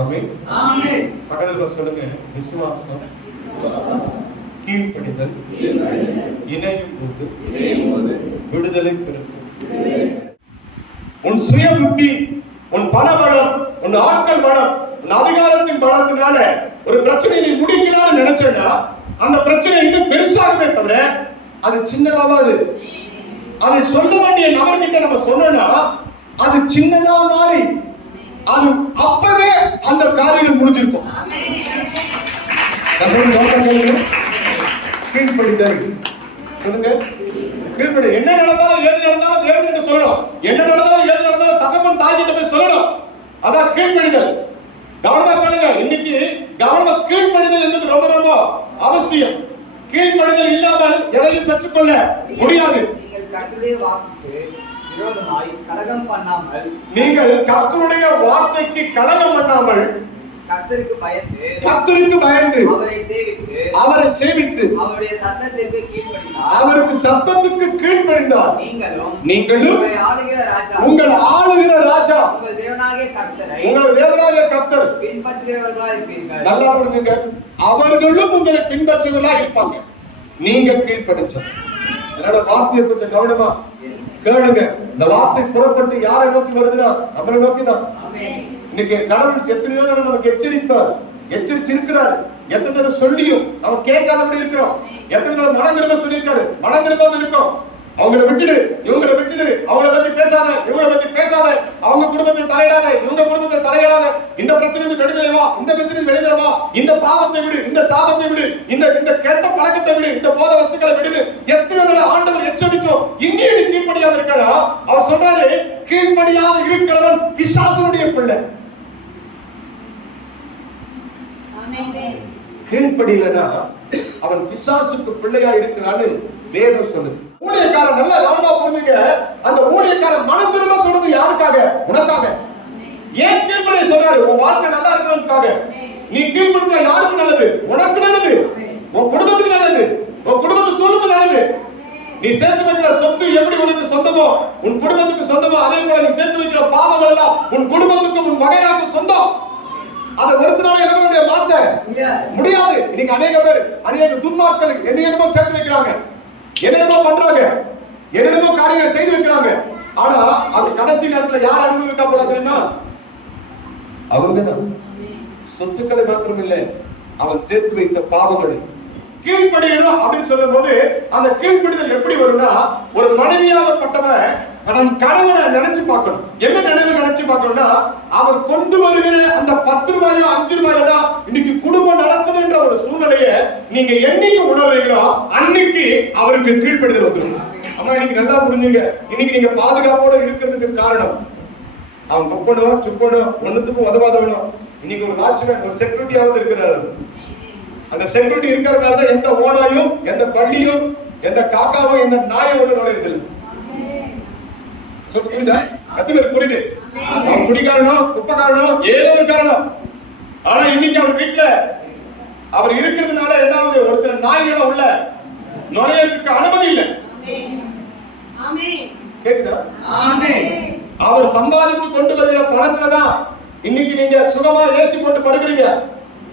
ஆமென். பக்கத்துல சொல்லுங்க, விசுவாசம், கீழ்ப்படிதல், இணையும் போது விடுதலை பிறக்கும். உன் சுய புத்தி, உன் பண பலம், உன் ஆட்கள் பலம், உன் அதிகாரத்தின் பலத்தினால ஒரு பிரச்சனையை நீ முடிக்கலாம்னு நினைச்சேன்னா அந்த பிரச்சனை இன்னும் பெருசாகவே தவிர அது சின்னதாவாது. அதை சொல்ல வேண்டிய நபர்கிட்ட நம்ம சொன்னா அது சின்னதா மாறி அது அப்பவே அந்த காரியங்கள் முடிஞ்சிருக்கும். கீழ்ப்படிதல் சொல்லுங்க. கீழ்ப்படி. என்ன நடந்தாலும் ஏது நடந்தாலும் தேவன்கிட்ட சொல்லணும். என்ன நடந்தாலும் ஏது நடந்தாலும் தகவல் தாய்கிட்ட போய் சொல்லணும். அதான் கீழ்ப்படிதல். கவனமா பண்ணுங்க. இன்னைக்கு கவனமா கீழ்ப்படிதல் என்பது ரொம்ப ரொம்ப அவசியம். கீழ்ப்படிதல் இல்லாமல் எதையும் பெற்றுக்கொள்ள முடியாது. நீங்கள் கர்த்தருடைய வார்த்தைக்கு கலகம் பண்ணாமல் கர்த்தருக்கு பயந்து அவரை சேவித்து அவருக்கு சத்தத்துக்கு கீழ்ப்படிந்தார் நீங்களும் உங்கள் ஆளுகிற ராஜா உங்கள் தேவனாகிய கர்த்தர் நல்லா புரிஞ்சுங்க. அவர்களும் உங்களை பின்பற்றுவதா இருப்பாங்க. நீங்க கீழ்ப்படிச்ச என்னோட வார்த்தையை கொஞ்சம் கவனமா கேளுங்க. இந்த வார்த்தை புறப்பட்டு யாரை நோக்கி வருதுன்னா நம்மளை நோக்கி தான். இன்னைக்கு கடவுள் எத்தனையோ நமக்கு எச்சரிச்சிருக்கிறார். எத்தனை தடவை சொல்லியும் நம்ம கேட்காதபடி இருக்கிறோம். எத்தனை தடவை மனம் திரும்ப சொல்லியிருக்காரு, மனம் திரும்ப இருக்கோம். அவங்களை விட்டுடு, இவங்களை விட்டுடு, அவங்களை பத்தி பேசாத, இவங்களை பத்தி பேசாத, அவங்க குடும்பத்தை தலையிடாத, இவங்க குடும்பத்தை தலையிடாத, இந்த பிரச்சனை வெளியே வா, இந்த பிரச்சனை வெளியே வா, இந்த பாவத்தை விடு, இந்த சாபத்தை விடு, இந்த கெட்ட பழக்கத்தை விடு, இந்த போத வஸ்துக்களை விடு. எத்தனை ஆண்டவர் எச்சரித்தோம். இன்னும் கீழ்ப்படியாக இருக்கிறா. அவர் சொல்றாரு, கீழ்ப்படியாக இருக்கிறவன் பிசாசனுடைய பிள்ளை. கீழ்ப்படியலனா அவன் பிசாசுக்கு பிள்ளையா இருக்கிறான்னு வேதம் சொல்லுது. ஊழியக்காரன் நல்லா கவனமா புரிஞ்சுங்க. அந்த ஊழியக்காரன் மனம் திரும்ப சொல்றது யாருக்காக? உனக்காக. ஏன் கீழ்ப்படிய சொல்றாரு? உன் வாழ்க்கை நல்லா இருக்கணும்காக. நீ கீழ்ப்படிந்தா யாருக்கு நல்லது? உனக்கு நல்லது, உன் குடும்பத்துக்கு நல்லது, உன் குடும்பத்து சூழ்நிலை நல்லது. நீ சேர்த்து வைக்கிற சொத்து எப்படி உனக்கு சொந்தமோ, உன் குடும்பத்துக்கு சொந்தமோ, அதே போல நீ சேர்த்து வைக்கிற பாவங்கள் எல்லாம் உன் குடும்பத்துக்கும் உன் வகையாக்கும் சொந்தம். அதை ஒருத்தனால இறைவனுடைய மாற்ற முடியாது. இன்னைக்கு அநேக துன்மார்கள் என்னையிடமோ சேர்த்து வைக்கிறாங்க, என்னென்னமோ பண்றாங்க, என்னென்னமோ காரியங்கள் செய்து வைக்கிறாங்க. ஆனா அது கடைசி நேரத்துல யார் அனுபவிக்க போறாங்கன்னா அவங்கதான். சொத்துக்களை மாத்திரம் இல்லை, அவன் சேர்த்து வைத்த பாவங்கள். கீழ்ப்படியணும் அப்படின்னு சொல்லும் போது அந்த கீழ்ப்படிதல் எப்படி வரும்னா, ஒரு மனைவியாகப்பட்டவன் தன் கணவனை நினைச்சு பார்க்கணும். என்ன நினைச்சு பார்க்கணும்னா, அவர் கொண்டு வருகிற அந்த 10 ரூபாயோ 5 ரூபாயோ தான் இன்னைக்கு குடும்பம் நடக்குதுன்ற ஒரு சூழ்நிலையை நீங்க என்னைக்கு உணர்றீங்களோ அன்னைக்கு அவருக்கு கீழ்ப்படிதல் வந்துடும். அம்மா இன்னைக்கு நல்லா புரிஞ்சுங்க. இன்னைக்கு நீங்க பாதுகாப்போட இருக்கிறதுக்கு காரணம் அவன் குப்பனும் சுப்பனும் ஒண்ணுத்துக்கும் உதவாதவனும். இன்னைக்கு ஒரு வாட்ச்மேன், ஒரு செக்யூரிட்டியாவது இருக்கிறாரு. அந்த செக்யூரிட்டி இருக்கிறதுனால தான் எந்த ஓனாயும், எந்த பள்ளியும், எந்த காக்காவும், எந்த நாயும் ஒண்ணு நுழையுது. புரியுதா? புரியுது. அவன் குடிக்காரனோ குப்பைக்காரனோ ஏதோ ஒரு காரணம். ஆனா இன்னைக்கு அவர் வீட்டுல அவர் இருக்கிறதுனால என்னாவது ஒரு சில நாய்களை உள்ள நுழையறதுக்கு அனுமதி இல்லை. கேக்குதா? அவர் சம்பாதித்து கொண்டு வருகிற பணத்துலதான் இன்னைக்கு நீங்க சுகமா ஏசி போட்டு படுக்கிறீங்க,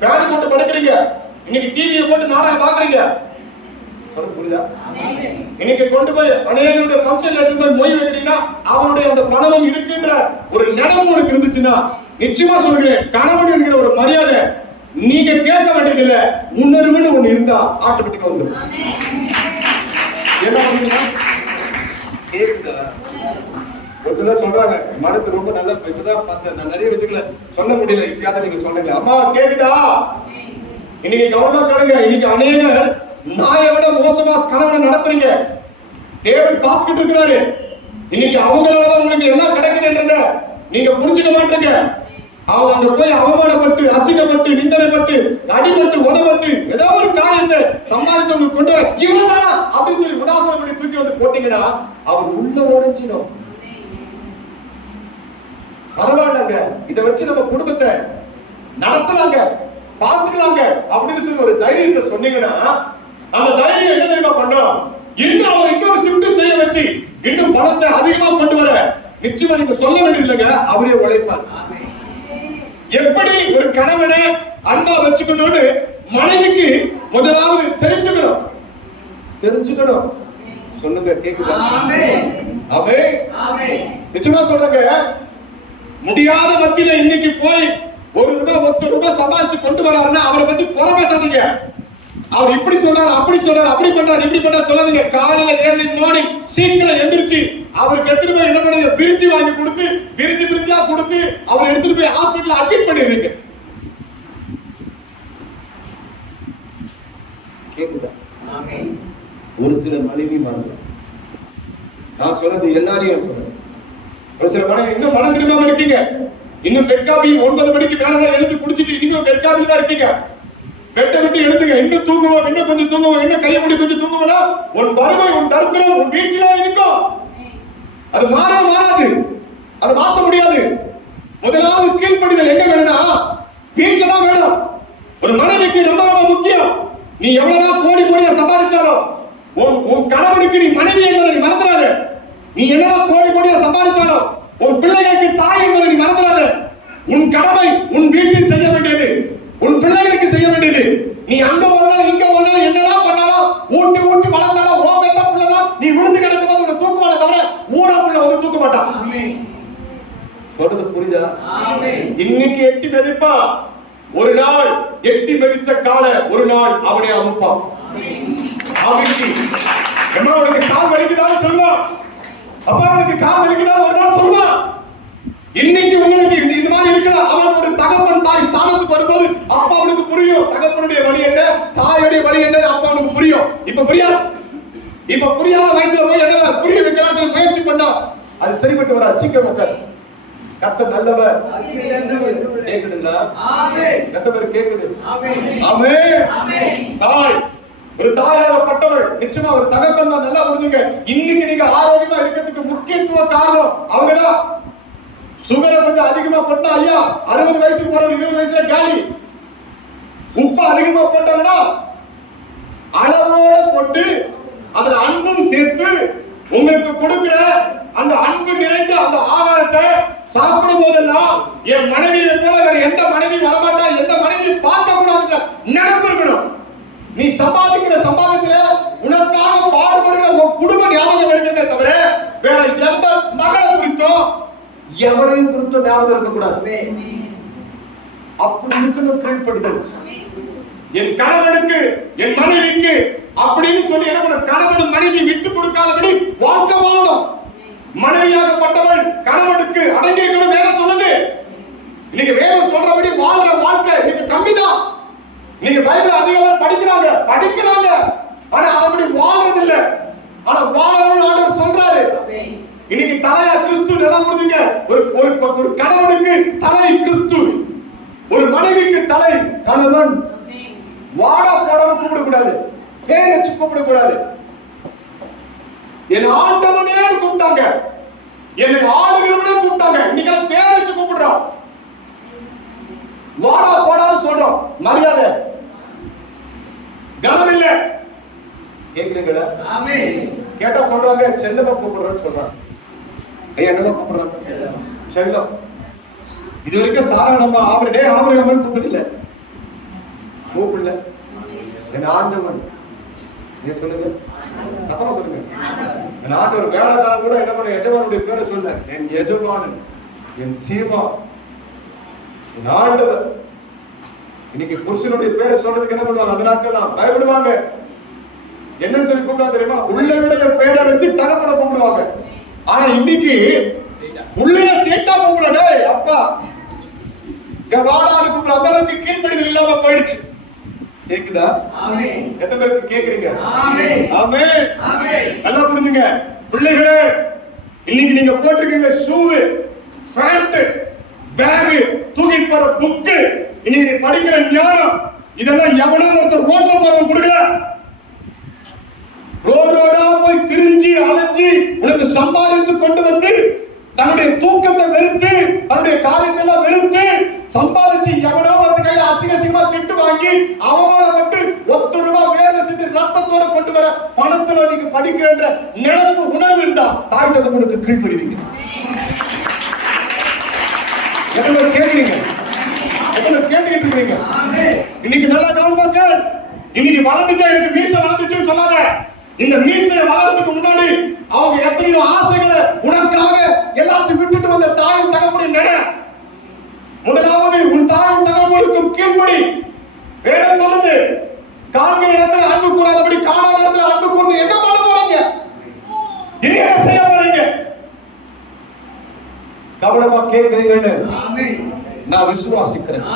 ஃபேன் போட்டு படுக்கிறீங்க, இன்னைக்கு டிவியை போட்டு நாடகம் பாக்குறீங்க. புரியுதா? இன்னைக்கு கொண்டு போய் அநேகருடைய ஃபங்க்ஷன்ல எடுத்து போய் மொய் வைக்கிறீங்கன்னா அவருடைய அந்த பணமும் இருக்கின்ற ஒரு நினைவு உனக்கு இருந்துச்சுன்னா நிச்சயமா சொல்கிறேன், கணவன் என்கிற ஒரு மரியாதை நீங்க கேட்க வேண்டியதில்லை, உணர்வுன்னு ஒண்ணு இருந்தா ஆட்டோமேட்டிக்கா வந்துடும். என்ன பண்ணுங்க? ஒரு சிலர் சொல்றாங்க, மனசு ரொம்ப நல்லா இப்பதான் பார்த்தேன், நான் நிறைய வச்சுக்கல சொல்ல முடியல, இப்பயாவது நீங்க சொல்லுங்க. அம்மா கேக்குதா? இன்னைக்கு கவனமா கேளுங்க. இன்னைக்கு அநேகர் நாயை விட மோசமா கணவனை நடத்துறீங்க. தேவன் பார்த்துட்டு இருக்கிறாரு. இன்னைக்கு அவங்களால உங்களுக்கு எல்லாம் கிடைக்குதுன்றத நீங்க புரிஞ்சுக்க மாட்டீங்க. அவங்க அங்க போய் அவமானப்பட்டு, அசிங்கப்பட்டு, நிந்தனைப்பட்டு, அடிபட்டு, உதவட்டு ஏதோ ஒரு காரியத்தை சம்பாதித்து உங்களுக்கு கொண்டு வர இவ்வளவுதான் அப்படின்னு சொல்லி உதாசனம் பண்ணி தூக்கி வந்து போட்டீங்கன்னா அவர் உள்ள உடைஞ்சிடும். பரவாயில்லங்க, இதை வச்சு நம்ம குடும்பத்தை நடத்தலாங்க, பாத்துக்கலாங்க அப்படின்னு சொல்லி ஒரு தைரியத்தை சொன்னீங்கன்னா அந்த தைரியம் என்ன தெரியுமா பண்ணும்? இன்னும் அவர் இன்னொரு ஷிஃப்ட் செய்ய வச்சு இன்னும் பணத்தை அதிகமா கொண்டு வர நிச்சயமா நீங்க சொல்ல வேண்டியது இல்லைங்க, அவரே உழைப்பார். எப்படி ஒரு கணவனை அன்பா வச்சுக்கணும்னு மனைவிக்கு முதலாவது தெரிஞ்சுக்கணும். சொல்லுங்க, கேக்குதா? நிச்சயமா சொல்றேங்க. முடியாத மத்தியில இன்னைக்கு போய் ₹1 சம்பாதிச்சு கொண்டு வராருன்னா அவரை பத்தி புற பேசாதீங்க. அவர் இப்படி சொல்றாரு, அப்படி சொல்றாரு, அப்படி பண்றாரு, இப்படி பண்றாரு சொல்லாதீங்க. காலையில ஏர்லி மார்னிங் சீக்கிரம் எந்திரிச்சு அவருக்கு எடுத்துட்டு போய் என்ன பண்ணுங்க, பிரிஞ்சு வாங்கி கொடுத்து பிரிஞ்சா கொடுத்து அவரை எடுத்துட்டு போய் ஹாஸ்பிட்டல் அட்மிட் பண்ணிடுவீங்க. கேக்குதா? ஒரு சில மனைவி மாறலாம். நான் சொன்னது எல்லாரையும் சொல்றேன். ஒரு சில மனைவி இன்னும் மனம் திரும்பாம இருக்கீங்க. இன்னும் பெட் காபி 9 மணிக்கு மேலதான் எழுந்து குடிச்சிட்டு இன்னும் பெட் காபி தான் இருக்கீங்க. பெட்டை விட்டு எழுதுங்க. இன்னும் தூங்குவோம், இன்னும் கொஞ்சம் தூங்குவோம், இன்னும் கையை முடி கொஞ்சம் தூங்குவோம்னா உன் வறுமை, உன் தரித்திரம் உன் வீட்டில இருக்கும். அது மாறாது, அதை மாற்ற முடியாது. முதலாவது கீழ்ப்படிதல் எங்க வேணும்னா வீட்டுல தான் வேணும். ஒரு மனைவிக்கு ரொம்ப ரொம்ப முக்கியம். நீ எவ்வளவுதான் கோடியா சம்பாதிச்சாலும் உன் கணவனுக்கு நீ மனைவி என்பதை நீ மறந்துடாத. நீ என்னதான் கோடியா சம்பாதிச்சாலும் உன் பிள்ளைகளுக்கு தாய் என்பதை நீ மறந்துடாத. உன் கடமை உன் வீட்டில் செய்ய வேண்டியது, உன் பிள்ளைகளுக்கு செய்ய வேண்டியது. நீ அங்க போனாலும் இங்க போனாலும் என்னதான் பண்ணாலும் ஊட்டி வளர்ந்தாலும் ஓ பெத்த பிள்ளைதான் நீ விழுந்து கிடக்கும் போது உன்னை தூக்குவானே தவிர ஊரா பிள்ளை வந்து தூக்க மாட்டான். சொல்றது புரியுதா? இன்னைக்கு எட்டி மிதிப்பா, ஒரு நாள் எட்டி மிதிச்ச காலை ஒரு நாள் அவனை அமுப்பான். அவனுக்கு கால் வலிக்குதான் சொல்லுவான். அப்பா அவனுக்கு கால் வலிக்குதான் ஒரு நாள் சொல்லுவான். இன்னைக்கு உங்களுக்கு இந்த மாதிரி இருக்கலாம். அவன் ஒரு தகப்பன் தாய் ஸ்தானத்துக்கு வரும்போது அப்பா அவனுக்கு புரியும் தகப்பனுடைய வழி என்ன, தாயுடைய வழி என்னன்னு அப்பா அவனுக்கு புரியும். இப்ப புரியாது. இப்ப புரியாத வயசுல போய் என்ன புரிய வைக்கலாம் முயற்சி பண்ணா அது சரிப்பட்டு வராது. சீக்கிரம் உட்கார். கர்த்தர் நல்லவர். கேக்குதுங்களா? கர்த்தர் கேக்குது. தாய், ஒரு தாயாகப்பட்டவள் நிச்சயமா ஒரு தகப்பன் தான். நல்லா புரிஞ்சுங்க. இன்னைக்கு நீங்க ஆரோக்கியமா இருக்கிறதுக்கு முக்கியத்துவ காரணம் அவங்கதான். சுகரை கொஞ்சம் அதிகமா போட்டா ஐயா 60 வயசுக்கு போறது 20 வயசுல காலி. உப்பு அதிகமா போட்டாங்கன்னா அளவோட போட்டு அதுல அன்பும் சேர்த்து உங்களுக்கு கொடுக்கிற அந்த அன்பு நிறைந்த அந்த ஆகாரத்தை சாப்பிடும் போதெல்லாம் என் மனைவியை போல வேற எந்த மனைவி வரமாட்டா, எந்த மனைவி பார்க்க கூடாதுன்ற நினைப்பு இருக்கணும். நீ சம்பாதிக்கிற உனக்காக பாடுபடுகிற உன் குடும்ப ஞாபகம் இருக்கிறதே தவிர வேற எந்த மகளை குறித்தோ எவளையும் குறித்தோ ஞாபகம் இருக்கக்கூடாது. அப்படி இருக்கணும் கீழ்ப்படிதல். என் கணவனுக்கு என் மனைவிக்கு அப்படின்னு சொல்லி என்ன பண்ண, கணவன் மனைவி விட்டு கொடுக்காதபடி வாழ்க்கை வாழணும். மனைவியாகப்பட்டவள் கணவனுக்கு அடங்கியிருக்கணும். வேதம் சொல்லுது. இன்னைக்கு வேதம் சொல்றபடி வாழ்ற வாழ்க்கை இன்னைக்கு கம்மிதான். நீங்க பைபிள் அதிகமா படிக்கிறாங்க ஆனா அதபடி வாழ்றது இல்ல. ஆனா வாழணும்னு ஆண்டவர் சொல்றாரு. இன்னைக்கு தலையா கிறிஸ்து. நல்லா புரிஞ்சுங்க. ஒரு கணவனுக்கு தலை கிறிஸ்து, ஒரு மனைவிக்கு தலை கணவன். வாடா போடவும் கூப்பிடக்கூடாது, பேர் வச்சு கூப்பிடக்கூடாது. என் ஆண்டவனே கூப்பிட்டாங்க, என்னை ஆளுகிறவனே கூப்பிட்டாங்க. இன்னைக்கு பேர் வச்சு கூப்பிடுறோம். வாடா போடான்னு சொல்றோம். மரியாதை கனம் இல்ல. கேக்குதுங்களா? கேட்டா சொல்றாங்க செல்லமா கூப்பிடுறேன்னு சொல்றாங்க. ஐயா என்னமா கூப்பிடுறாங்க? செல்லம். இது வரைக்கும் சாதாரணமா ஆபரே ஆபரேகமன் கூப்பிடல, கூப்பிடல. என் ஆண்டவன். நீ சொல்லுங்க, சத்தமா சொல்லுங்க. என் ஆண்டவர். வேலைக்காரன் கூட என்ன பண்ண, எஜமானுடைய பேரை சொல்ல, என் எஜமானன், என் சீமா, என் ஆண்டவர். இன்னைக்கு புருஷனுடைய பேரை சொல்றதுக்கு என்ன பண்ணுவாங்க? அந்த நாட்கள் பயப்படுவாங்க. என்னன்னு சொல்லி கூப்பிடுவாங்க தெரியுமா? உள்ளவருடைய பேரை வச்சு தகப்பனை கூப்பிடுவாங்க. ஆனா இன்னைக்கு உள்ளே ஸ்டேட்டா கூப்பிடுற அப்பா வாடான்னு கூப்பிடுற அந்த அளவுக்கு கீழ்ப்படிதல் இல்லாம போயிடுச்சு. கேக்குதா? எத்தனை பேருக்கு கேக்குறீங்க? நல்லா புரிஞ்சுங்க பிள்ளைகளே. இன்னைக்கு நீங்க போட்டிருக்கீங்க ஷூ, பேண்ட், பேக், தூக்கி போற புக்கு, இன்னைக்கு படிக்கிற ஞானம், இதெல்லாம் எவனோ ஒருத்தர் ரோட்ல போறவன் கொடுக்கல. ரோடோடா போய் திரிஞ்சி அலைஞ்சி உனக்கு சம்பாதித்து கொண்டு வந்து தன்னுடைய தூக்கத்தை வெறுத்து தன்னுடைய காரியத்தை எல்லாம் வெறுத்து சம்பாதிச்சு எவனோ ஒரு கையில அசிங்கமா திட்டு வாங்கி அவமானப்பட்டு ₹1 வேலை செஞ்சு ரத்தத்தோட கொண்டு வர பணத்துல நீங்க படிக்கிற நினைப்பு உணர்வு இருந்தா தாய் தகப்பனுக்கு கீழ்ப்படிவீங்க. கேக்குறீங்க? விசுவாசிக்கிறீங்க? இன்னைக்கு நல்லா கவனிங்க. இன்னைக்கு வளர்ந்துட்டே எனக்கு மீசை வளர்ந்துச்சுன்னு சொல்லாத. இந்த மீசை வளர்றதுக்கு முன்னாடி அவங்க எத்தனையோ ஆசைகளை உனக்காக எல்லாத்தையும் விட்டுட்டு வந்த தாயும் தகப்பனையும் நட. முதலாவது உன் தாயும் தகப்பனுக்கும் கீழ்ப்படி. வேதம் சொல்லுது, காண்கிற இடத்துல அன்பு கூடாதபடி காணாத இடத்துல அன்பு கூர்ந்து என்ன பண்ண போறீங்க? இனி என்ன செய்ய போறீங்க? கவனமா கேட்கிறீங்கன்னு நான் விசுவாசிக்கிறேன்.